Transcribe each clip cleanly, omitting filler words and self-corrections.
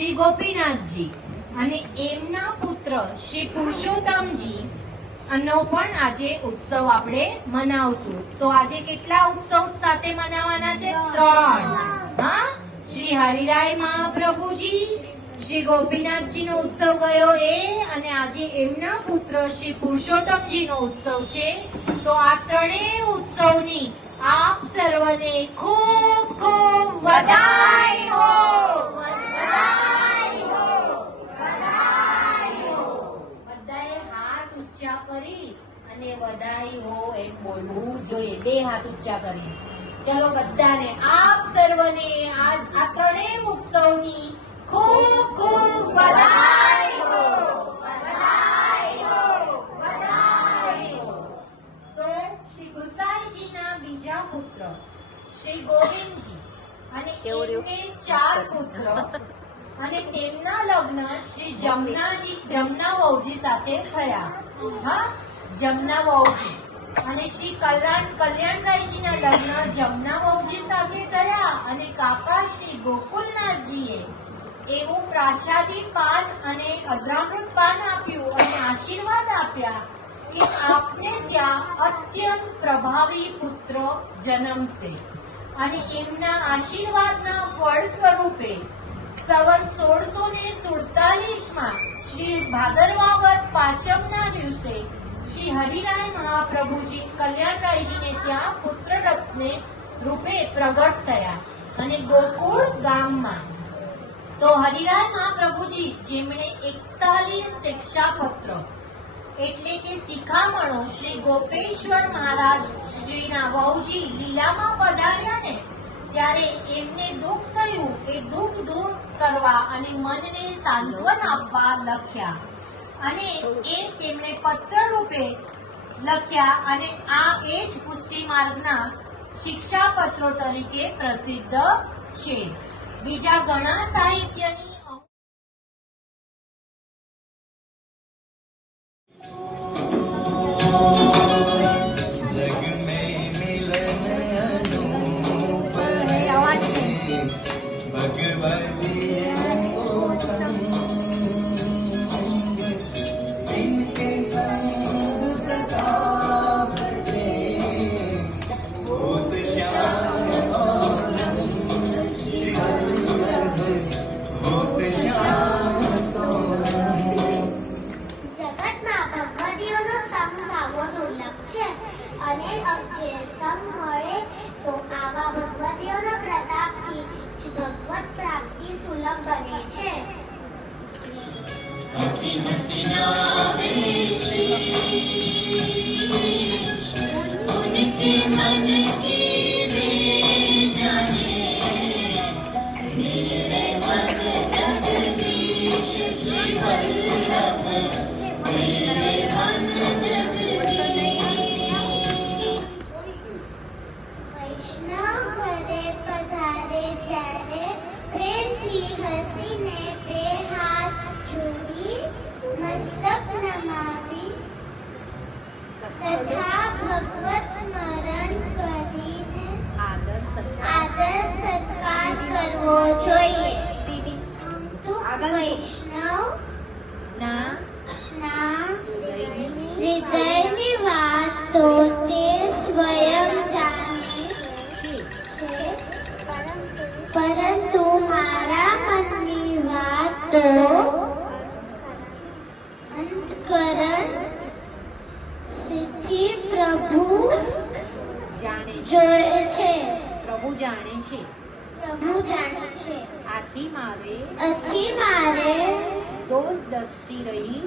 શ્રી ગોપીનાથજી અને એમના પુત્ર શ્રી પુરુષોત્તમજી નો પણ આજે ઉત્સવ આપણે મનાવશું. તો આજે કેટલા ઉત્સવ સાથે મનાવવાના છે? 3. હા, શ્રી હરિરાય મહાપ્રભુજી, શ્રી ગોપીનાથજી નો ઉત્સવ ગયો એ, અને આજે એમના પુત્ર શ્રી પુરુષોત્તમજી નો ઉત્સવ છે. તો આ ત્રણેય ઉત્સવની આપ સર્વને ખૂબ ખૂબ વધાઈ હો. બધાએ હાથ ઊંચા કરી અને વધાઈ હો એમ બોલવું જોઈએ. 2 હાથ ઊંચા કરી. ચલો બધાને આપ સર્વને આ ત્રણેય ઉત્સવની ખૂબ ખૂબ વધાઈ હો. તો શ્રી ગુસાઈજીના બીજા પુત્ર શ્રી ગોવિંદજી અને એમને 4 પુત્ર અને તેમના લગ્ન શ્રી જમનાવજી સાથે થયા. હા, જમનાવજી અને શ્રી કલ્યાણરાયજીના લગ્ન જમનાવજી સાથે થયા. અને કાકા શ્રી ગોકુલનાથજીએ એવું પ્રાસાદી પાન અને અદ્રામૃત પાન આપ્યું અને આશીર્વાદ આપ્યા કે આપને ત્યાં અત્યંત પ્રભાવી પુત્ર જન્મશે. અને એમના આશીર્વાદના ફળ સ્વરૂપે સંવત 1647 શ્રી ભાદરવા વદ પાંચમના દિવસે શ્રી હરિરાય મહાપ્રભુજી કલ્યાણરાયજીને ત્યાં પુત્ર રત્ને રૂપે પ્રગટ થયા. અને ગોકુળ ગામમાં તો હરિરાય મહાપ્રભુજી જેમણે 41 શિક્ષાપત્ર એટલે કે શિખામણો શ્રી ગોપેશ્વર મહારાજ શ્રીના વહુજી લીલામાં પધાર્યા ને ત્યારે એમને દુઃખ થયું. એ દુઃખ દૂર કરવા અને મનને સાંત્વન આપવા લખ્યા. અને એ તેમણે પત્ર રૂપે લખ્યા. અને આ એ જ પુષ્ટિ માર્ગના શિક્ષાપત્રો તરીકે પ્રસિદ્ધ છે. બીજા ઘણા સાહિત્યની હૃદયની વાત તો તે સ્વયં જાણે છે, પરંતુ મારા મનની વાત તો અંતકરણ સિદ્ધિ પ્રભુ જોયે છે. પ્રભુ જાણે છે. આથી મારે દોષ દસ્તી રહી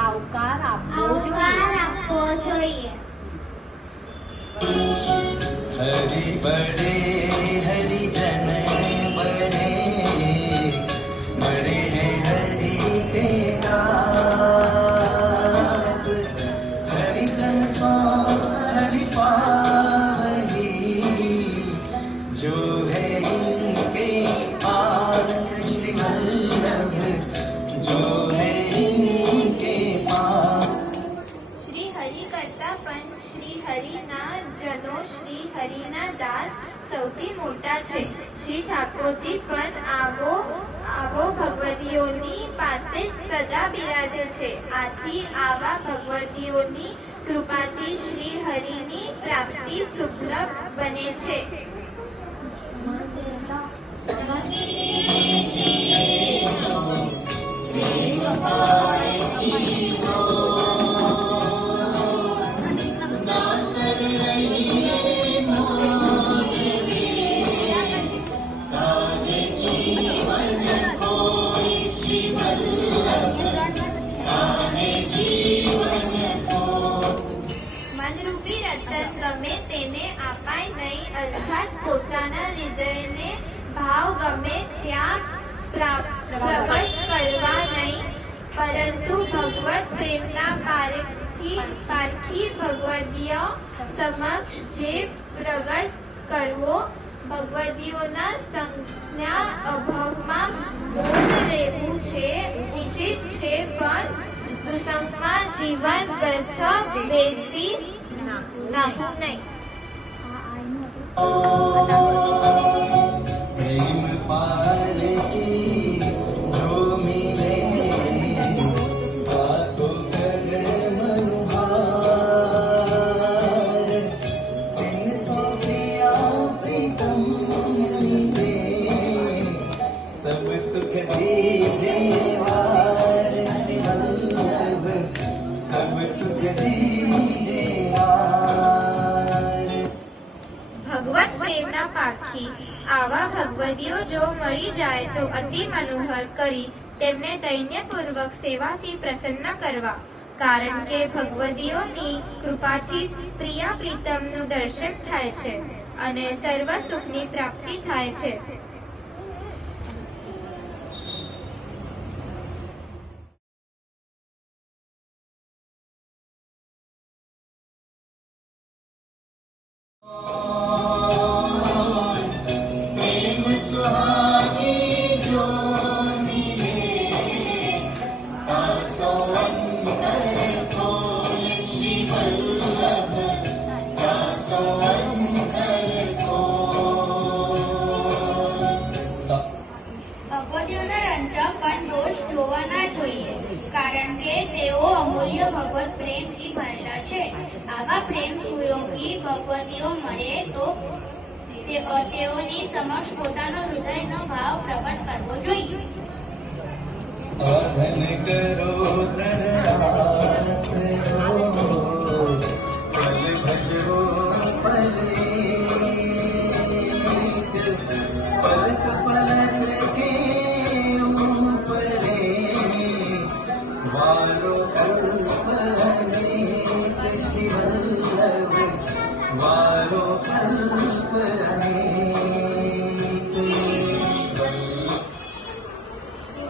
આવકાર આપવો જોઈએ. હરિ બડે હરિજન બડે બડે હરિ કે દાસ હરિ હरि पावनी जो है इनके पास वल्लभ जो है इनके पास. શ્રી હરિ કરતા પણ શ્રી હરિના જનો શ્રી હરિના દાસ સૌથી મોટા શ્રી ઠાકોરજી પણ આવો ભગવતીઓની પાસે સદા બિરાજે છે. આથી આવા ભગવતીઓની કૃપાથી શ્રી હરિની પ્રાપ્તિ સુલભ બને છે. મનરૂપી રતન ગમે તેને અપાય નહીં, અર્થાત પોતાના હૃદયને ભાવ ગમે ત્યાં પ્રગટ કરવા નહીં, પરંતુ ભગવત પ્રેમના પારખી ભગવદીઓ સમક્ષ જે પ્રગટ કરવો. ભગવદીઓના સંજ્ઞા અભાવમાં મૌન રહેવું છે ઉચિત છે, પણ સુસંગમાં જીવન વ્યર્થ વેડવી નાખવું નહીં. प्रेम पाले जो मिले बातों कर मनुहार इन सोफिया प्रीतम मिले सब सुख दीजे वार वल्लभ सब सुख दीजे वार. ભગવત પ્રેમના પારખી આવા ભગવદીઓ જો મળી જાય તો અતિ મનોહર કરી તેમને દૈન્યપૂર્વક સેવાથી પ્રસન્ન કરવા. કારણ કે ભગવદીઓની કૃપાથી જ પ્રિયા પ્રીતમનું દર્શન થાય છે અને સર્વ સુખની પ્રાપ્તિ થાય છે. ભગવદીઓના રંજક પણ દોષ જોવા ના જોઈએ, કારણ કે તેઓ અમૂલ્ય ભગવત પ્રેમથી ભરેલા છે. આવા પ્રેમ સુયોગી ભગવતીઓ મળે તો તેઓની સમક્ષ પોતાનો હૃદયનો ભાવ પ્રગટ કરવો જોઈએ. आधन करो प्रयास पल भजो पलक पलक के ऊपरे वारो वारो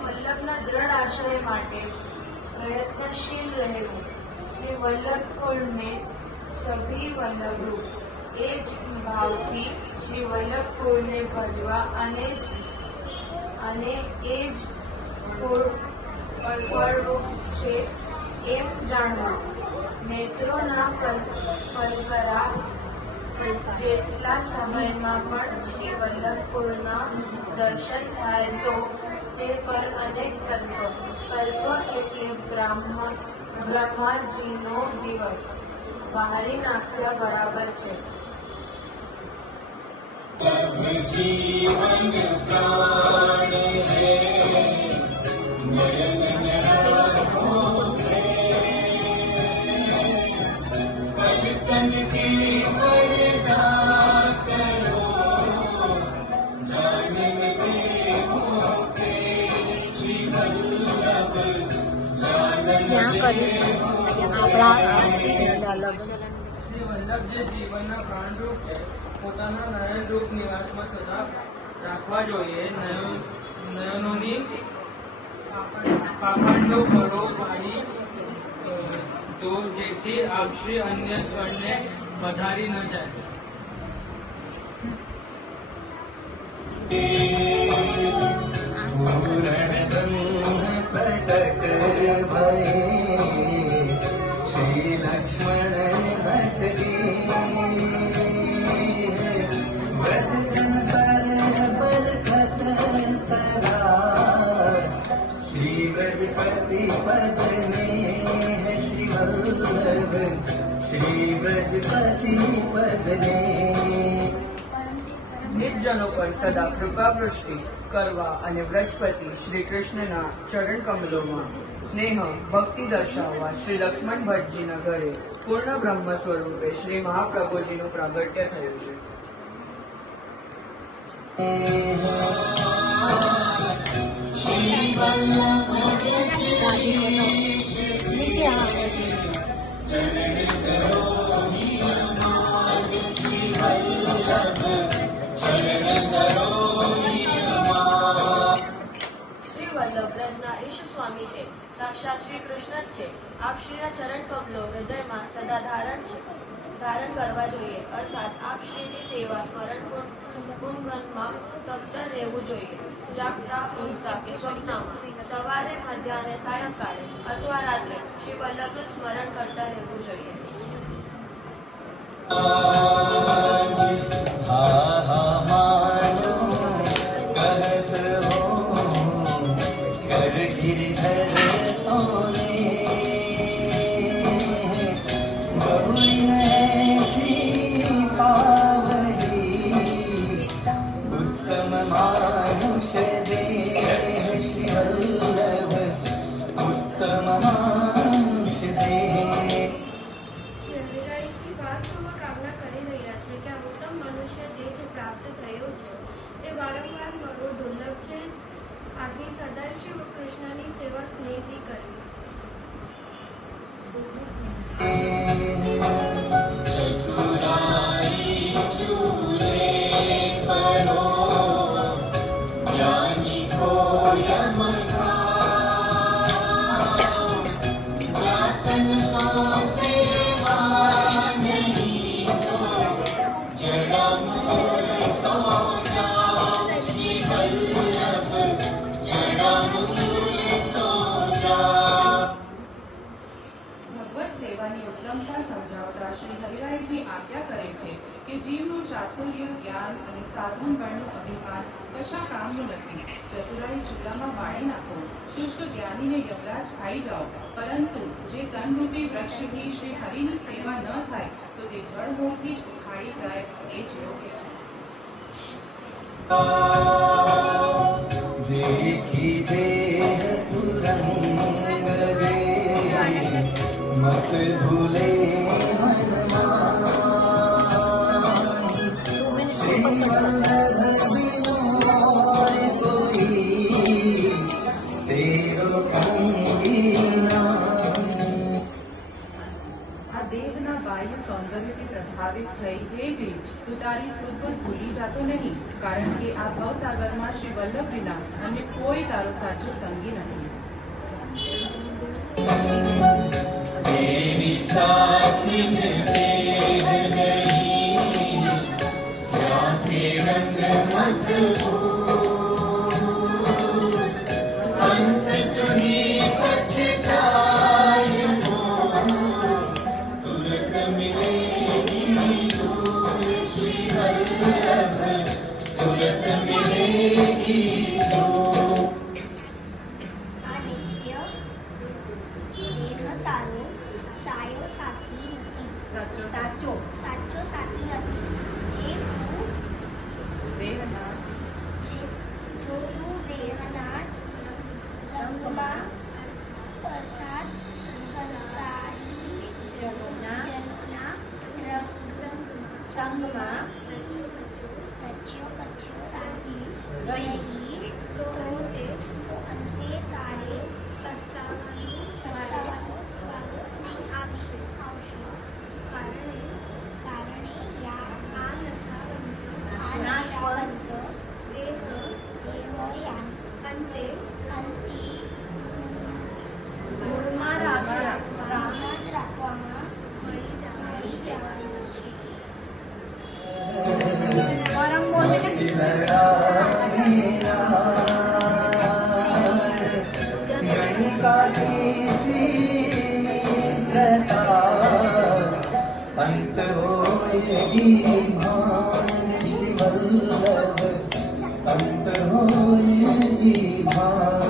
વલ્લભના દ્રઢ આશ્રય માટે જ પ્રયત્નશીલ રહેવું. શ્રી વલ્લભ કુળને સભી વલ્લભ રૂપ. એ જ ભાવથી શ્રી વલ્લભ કુળને ભજવા અને એ જ કુળ ફળરૂપ છે એમ જાણવું. નેત્રોના પલકરા જેટલા સમયમાં પણ શ્રી વલ્લભ કુળના દર્શન થાય તો તે પર અનેક કલ્પ. કલ્પ એટલે બ્રહ્માજીનો દિવસ બહારી નાખ્યા બરાબર છે. શ્રી વલ્લભ જે જીવનના પ્રાણરૂપ છે, પોતાના નયનરૂપ નિવાસમાં સદા રાખવા જોઈએ. નયનોની પાખંડો પરો પાડી તો જેથી આવશ્રી અન્ય સ્વરને વધારી ન જાય. श्री लक्ष्मण भट्ट की पति पदने है श्री वल्लभ श्री ब्रजपति पदने। નિર્જનો પર સદા કૃપા વૃષ્ટિ કરવા અને વ્રજપતિ શ્રી કૃષ્ણના ચરણ કમલોમાં સ્નેહ ભક્તિ દર્શાવવા શ્રી લક્ષ્મણ ભટ્ટજીના ઘરે પૂર્ણ બ્રહ્મ સ્વરૂપે શ્રી મહાપ્રભુજીનું પ્રાગટ્ય થયું છે. શ્રી વલ્લભ બ્રજના ઈષ્ટ સ્વામી છે, સાક્ષાત શ્રી કૃષ્ણ જ છે. આપ શ્રીના ચરણ કમલો હૃદયમાં સદા ધારણ કરવા જોઈએ, અર્થાત આપ શ્રીની સેવા સ્મરણ ગુણગનમાં તપ્ત રહેવું જોઈએ. જાગતા ઊંઘતા કે સ્વપ્નમાં, સવારે મધ્યાહને સાયંકાળે અથવા રાત્રે શ્રી વલ્લભનું સ્મરણ કરતા રહેવું જોઈએ. સમજાવતા શ્રી હરિરાયજી આજ્ઞા કરે છે કે જીવનું ચાતુર્ય, જ્ઞાન અને સાધન બળનું અભિમાન કશા કામનું નથી. ચતુરાઈ ચૂલામાં બાળી નાખો, શુષ્ક જ્ઞાનીને યમરાજ ખાઈ જાઓ, પરંતુ જે તનરૂપી વૃક્ષથી શ્રી હરિની સેવા ન થાય તો તે જળ મૂળથી જ ઉખાડી જાય, એ જ યોગ્ય છે. देखी देह सुरंग रे मत भूले દેહના બાહ્ય સૌંદર્યથી પ્રભાવિત થઈ હે જીવ, તું તારી સુધબુદ્ધ ભૂલી જાતો નહીં, કારણ કે આ ભવસાગરમાં શ્રી વલ્લભ વિના અન્ય કોઈ તારો સાચો સંગી નથી. तेरी साथी में देह गई, जाके रंग मत अंत तुही पछताए हो, तुरंत मिलेगी धूल श्री वल्लभ, तुरंत मिलेगी धूल. સાચો સાથી નથી. જે દેહના જ જો તું દેહના જ રંગમાં અર્થાત સંસારી જનોના જનોના સંગમાં રચ્યો રહીશ રહીશ તો અંતે તારે પસ્તાવાનું આવશે. કારણે આ નશાવંત અંતે ધૂળમાં રાખવામાં મળી જવાનું છે. ગરમ બોલે अंत होएगी भान श्री वल्लभ, अंत होएगी भान.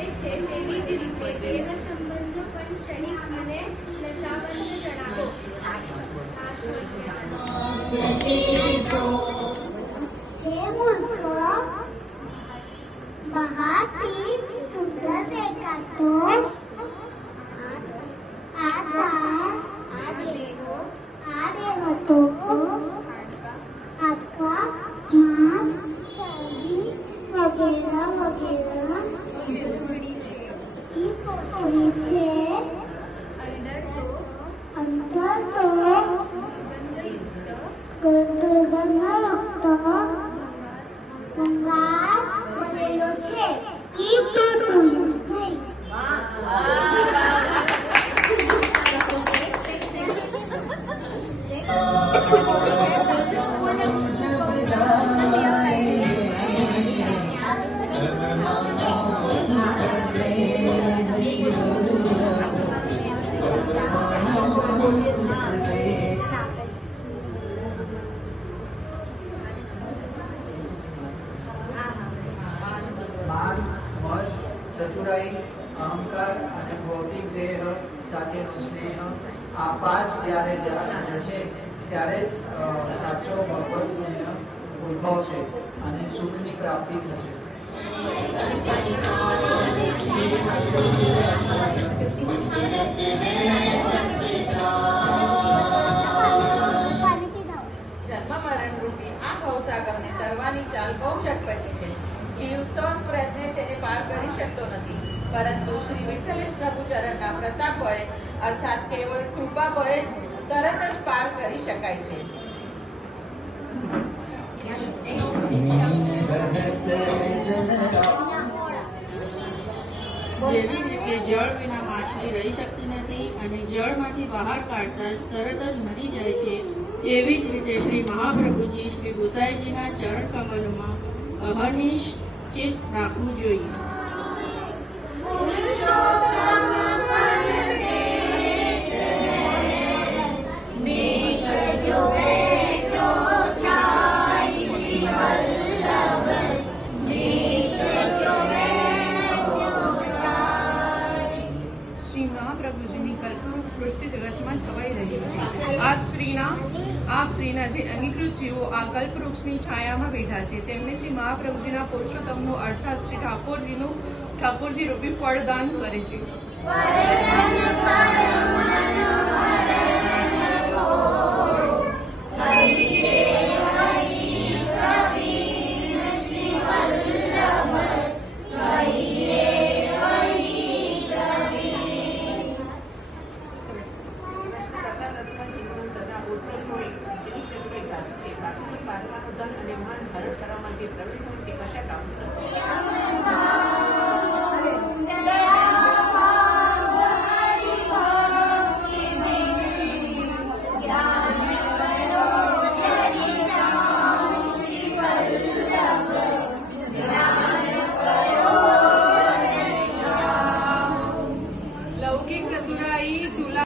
આવે છે તેવી જ રીતે દેહ સંબંધનો પણ ક્ષણિક મને નશાબંધ જણાવો. हे मूर्ख, बहाती सुंदर देखा तो आकाश आगे हो तो आपका मांस चर्बी वगैरह वगैरह की पड़ी छे अंदर तो दुर्गंधयुक्त ભંગાર બનેલો છે ઈ તો પુરુષ નહીં. ચતુરાઈ, અહંકાર અને ભૌતિક દેહ સાથેનો સ્નેહ આ પાંચ જ્યારે જશે ત્યારે જ સાચો ભગવત સ્નેહ ઉદ્ભવશે અને સુખની પ્રાપ્તિ થશે. જન્મ મરણ રૂપી આ ભવસાગરને તરવાની ચાલ બહુ ચટપટી છે. જીવ સૌ પ્રયત્ને તેને પાર કરી શકતો નથી, પરંતુ શ્રી વિઠ્ઠલેશ પ્રભુ ચરણના પ્રતાપ બળે અર્થાત કેવળ કૃપા બળે જ તરત જ પાર કરી શકાય છે. જેવી રીતે જળ વિના માછલી રહી શકતી નથી અને જળમાંથી બહાર કાઢતા જ તરત જ મરી જાય છે, એવી જ રીતે શ્રી મહાપ્રભુજી શ્રી ગુસાઈજીના ચરણ કમલમાં અહર્નિશ ચિત્ત રાખવું જોઈએ. મહાપ્રભુજીની કલ્પવૃક્ષ સૃષ્ટિ જગતમાં છવાઈ રહ્યું છે. આપ શ્રીના જે અંગીકૃત જીવો આ કલ્પવૃક્ષની છાયામાં બેઠા છે તેમને શ્રી મહાપ્રભુજીના પુરુષોત્તમનું અર્થાત શ્રી ઠાકોરજી રૂપી ફળદાન કરે છે. અને મહાન ભારત સભામાં જે પ્રવીણ હોય તે કશા